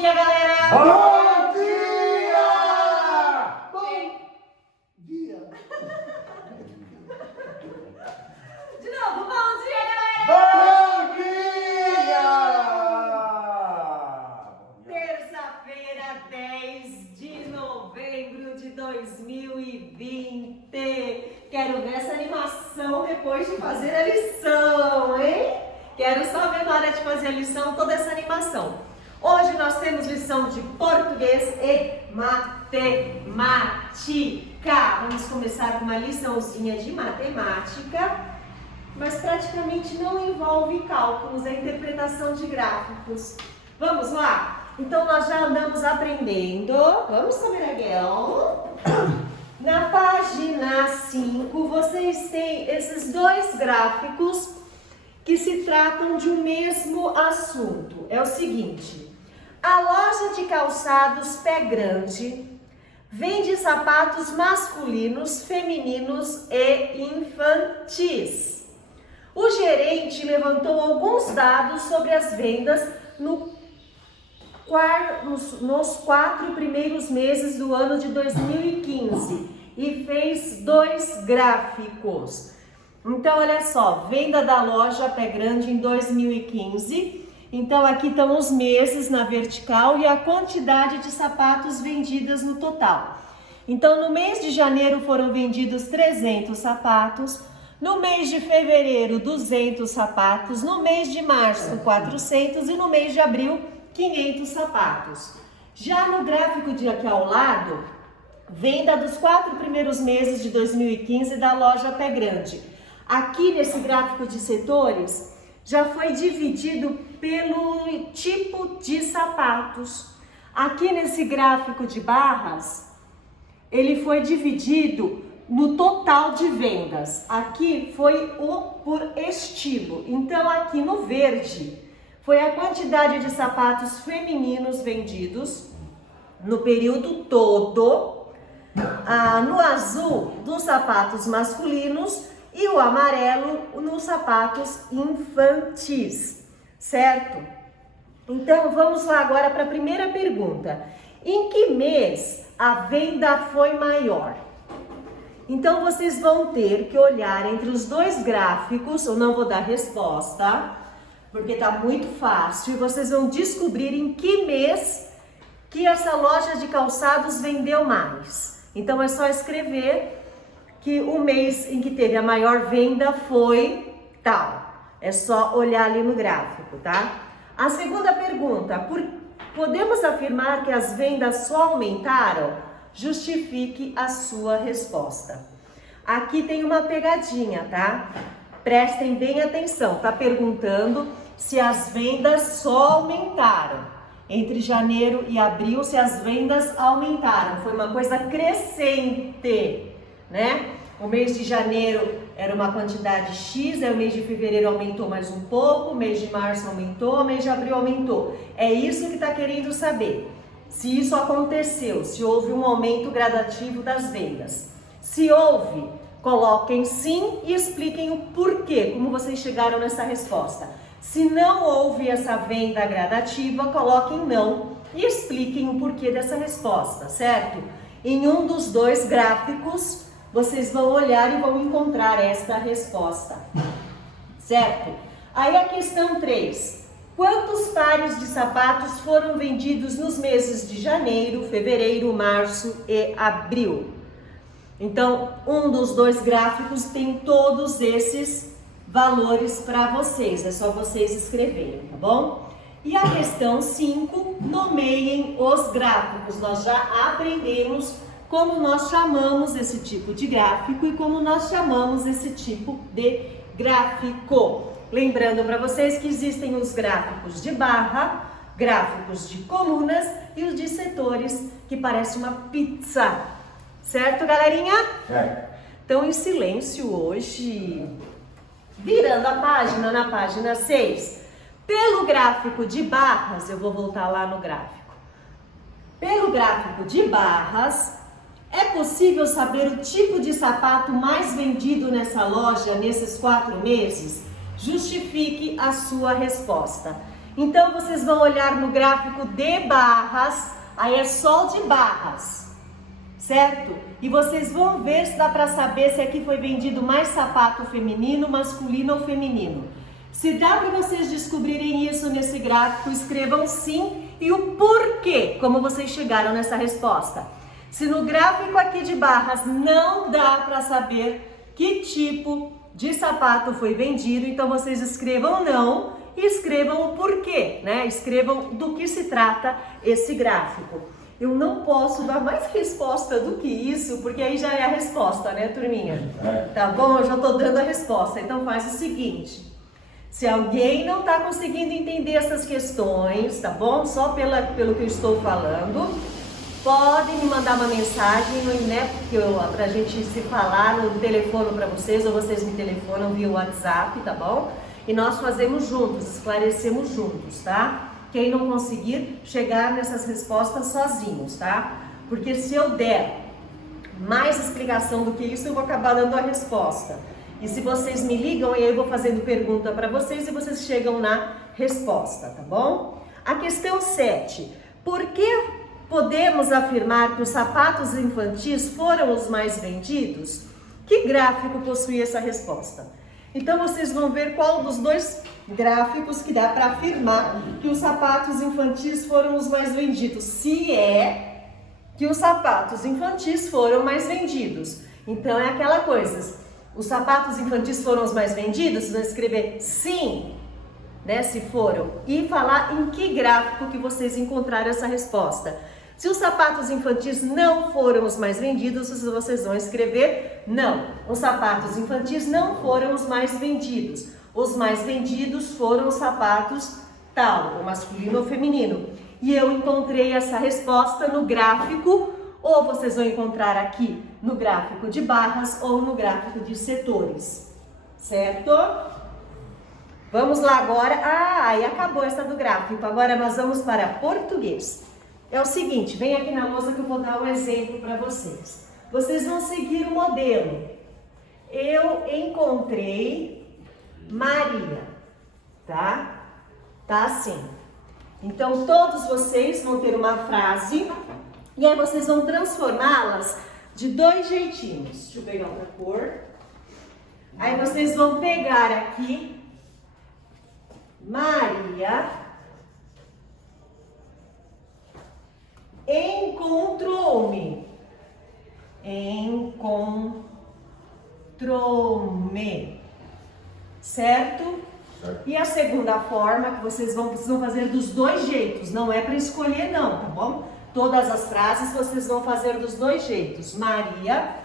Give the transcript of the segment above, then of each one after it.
dia, galera! Bom dia! Bom dia! De novo, bom dia, galera! Bom dia! Terça-feira, 10 de novembro de 2020. Quero ver essa animação depois de fazer a lição, hein? Quero só ver na hora de fazer a lição toda essa animação. Hoje nós temos lição de português e matemática. Vamos começar com uma liçãozinha de matemática, mas praticamente não envolve cálculos, é interpretação de gráficos. Vamos lá? Então nós já andamos aprendendo. Vamos, Miguel? Na página 5, vocês têm esses dois gráficos que se tratam de um mesmo assunto. É o seguinte: a loja de calçados Pé Grande vende sapatos masculinos, femininos e infantis. O gerente levantou alguns dados sobre as vendas nos 4 primeiros meses do ano de 2015 e fez dois gráficos. Então, olha só, venda da loja Pé Grande em 2015. Então, aqui estão os meses na vertical e a quantidade de sapatos vendidas no total. Então, no mês de janeiro foram vendidos 300 sapatos, no mês de fevereiro 200 sapatos, no mês de março 400 e no mês de abril 500 sapatos. Já no gráfico de aqui ao lado, venda dos 4 primeiros meses de 2015 da loja Pé Grande. Aqui nesse gráfico de setores, já foi dividido pelo tipo de sapatos. Aqui nesse gráfico de barras, ele foi dividido no total de vendas. Aqui foi por estilo. Então aqui no verde foi a quantidade de sapatos femininos vendidos no período todo. No azul, dos sapatos masculinos, e o amarelo nos sapatos infantis, certo? Então vamos lá agora para a primeira pergunta. Em que mês a venda foi maior? Então vocês vão ter que olhar entre os dois gráficos. Eu não vou dar resposta, porque tá muito fácil. Vocês vão descobrir em que mês que essa loja de calçados vendeu mais. Então é só escrever que o mês em que teve a maior venda foi tal. É só olhar ali no gráfico, tá? A segunda pergunta: podemos afirmar que as vendas só aumentaram? Justifique a sua resposta. Aqui tem uma pegadinha, tá? Prestem bem atenção. Tá perguntando se as vendas só aumentaram. Entre janeiro e abril, se as vendas aumentaram. Foi uma coisa crescente, né? O mês de janeiro era uma quantidade X, aí o mês de fevereiro aumentou mais um pouco, o mês de março aumentou, o mês de abril aumentou. É isso que está querendo saber. Se isso aconteceu, se houve um aumento gradativo das vendas. Se houve, coloquem sim e expliquem o porquê, como vocês chegaram nessa resposta. Se não houve essa venda gradativa, coloquem não e expliquem o porquê dessa resposta, certo? Em um dos dois gráficos, vocês vão olhar e vão encontrar esta resposta, certo? Aí a questão 3. Quantos pares de sapatos foram vendidos nos meses de janeiro, fevereiro, março e abril? Então, um dos dois gráficos tem todos esses valores para vocês. É só vocês escreverem, tá bom? E a questão 5, nomeiem os gráficos. Nós já aprendemos como nós chamamos esse tipo de gráfico e como nós chamamos esse tipo de gráfico. Lembrando para vocês que existem os gráficos de barra, gráficos de colunas e os de setores, que parece uma pizza. Certo, galerinha? Certo. Então, em silêncio hoje, virando a página, na página 6, pelo gráfico de barras, eu vou voltar lá no gráfico. Pelo gráfico de barras, é possível saber o tipo de sapato mais vendido nessa loja nesses 4 meses? Justifique a sua resposta. Então vocês vão olhar no gráfico de barras, aí é só de barras, certo? E vocês vão ver se dá para saber se aqui foi vendido mais sapato feminino, masculino ou feminino. Se dá para vocês descobrirem isso nesse gráfico, escrevam sim e o porquê, como vocês chegaram nessa resposta. Se no gráfico aqui de barras não dá para saber que tipo de sapato foi vendido, então vocês escrevam não e escrevam o porquê, né? Escrevam do que se trata esse gráfico. Eu não posso dar mais resposta do que isso, porque aí já é a resposta, né, turminha? Tá bom? Eu já tô dando a resposta. Então faz o seguinte. Se alguém não está conseguindo entender essas questões, tá bom? Só pelo que eu estou falando, podem me mandar uma mensagem, né? Pra gente se falar no telefone para vocês, ou vocês me telefonam via WhatsApp, tá bom? E nós fazemos juntos, esclarecemos juntos, tá? Quem não conseguir chegar nessas respostas sozinhos, tá? Porque se eu der mais explicação do que isso, eu vou acabar dando a resposta. E se vocês me ligam, eu vou fazendo pergunta para vocês e vocês chegam na resposta, tá bom? A questão 7. Por que podemos afirmar que os sapatos infantis foram os mais vendidos? Que gráfico possui essa resposta? Então vocês vão ver qual dos dois gráficos que dá para afirmar que os sapatos infantis foram os mais vendidos. Se é que os sapatos infantis foram mais vendidos. Então é aquela coisa... Os sapatos infantis foram os mais vendidos? Vocês vão escrever sim, né, se foram. E falar em que gráfico que vocês encontraram essa resposta. Se os sapatos infantis não foram os mais vendidos, vocês vão escrever não. Os sapatos infantis não foram os mais vendidos. Os mais vendidos foram os sapatos tal, ou masculino ou feminino. E eu encontrei essa resposta no gráfico, ou vocês vão encontrar aqui no gráfico de barras ou no gráfico de setores, certo? Vamos lá agora. Aí acabou essa do gráfico. Agora nós vamos para português. É o seguinte, vem aqui na lousa que eu vou dar um exemplo para vocês. Vocês vão seguir o modelo. Eu encontrei Maria, tá? Tá assim. Então todos vocês vão ter uma frase e aí vocês vão transformá-las de dois jeitinhos. Deixa eu pegar outra cor. Aí vocês vão pegar aqui Maria encontrou-me. Encontrou-me. Certo? E a segunda forma que vocês vão fazer dos dois jeitos. Não é para escolher não, tá bom? Todas as frases vocês vão fazer dos dois jeitos. Maria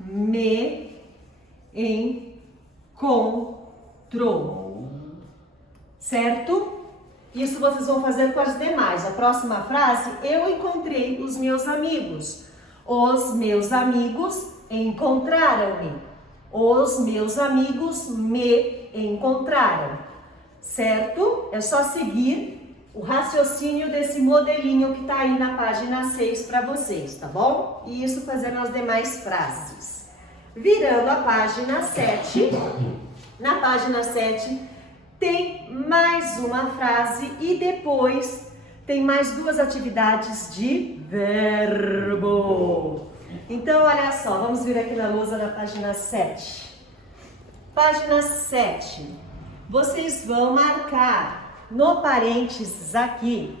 me encontrou. Certo? Isso vocês vão fazer com as demais. A próxima frase, eu encontrei os meus amigos. Os meus amigos encontraram-me. Os meus amigos me encontraram. Certo? É só seguir o raciocínio desse modelinho que está aí na página 6 para vocês, tá bom? E isso fazendo as demais frases. Virando a página 7, na página 7 tem mais uma frase e depois tem mais duas atividades de verbo. Então, olha só, vamos vir aqui na lousa na página 7. Página 7. Vocês vão marcar no parênteses aqui,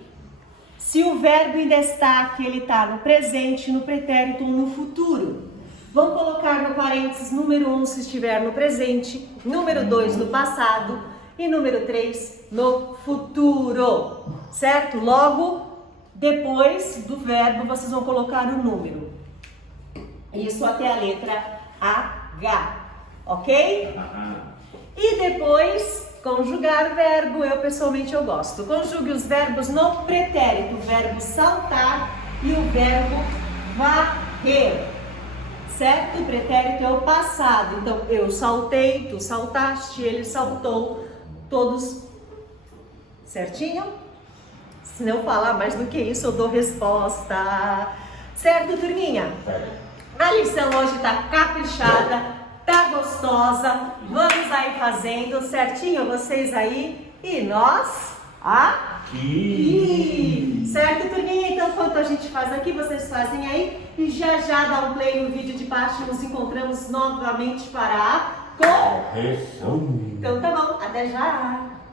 se o verbo em destaque ele está no presente, no pretérito ou no futuro. Vão colocar no parênteses número 1 se estiver no presente, número 2 no passado e número 3 no futuro, certo? Logo, depois do verbo, vocês vão colocar o número. Isso até a letra H, ok? E depois... conjugar verbo, eu pessoalmente eu gosto. Conjugue os verbos no pretérito, o verbo saltar e o verbo varrer, certo? O pretérito é o passado, então eu saltei, tu saltaste, ele saltou, todos certinho? Se não falar mais do que isso, eu dou resposta. Certo, turminha? A lição hoje tá caprichada. Tá gostosa? Vamos aí fazendo certinho vocês aí e nós aqui. Certo, turminha? Então, enquanto a gente faz aqui, vocês fazem aí. E já já dá um play no vídeo de baixo e nos encontramos novamente para a correção. Então tá bom, até já!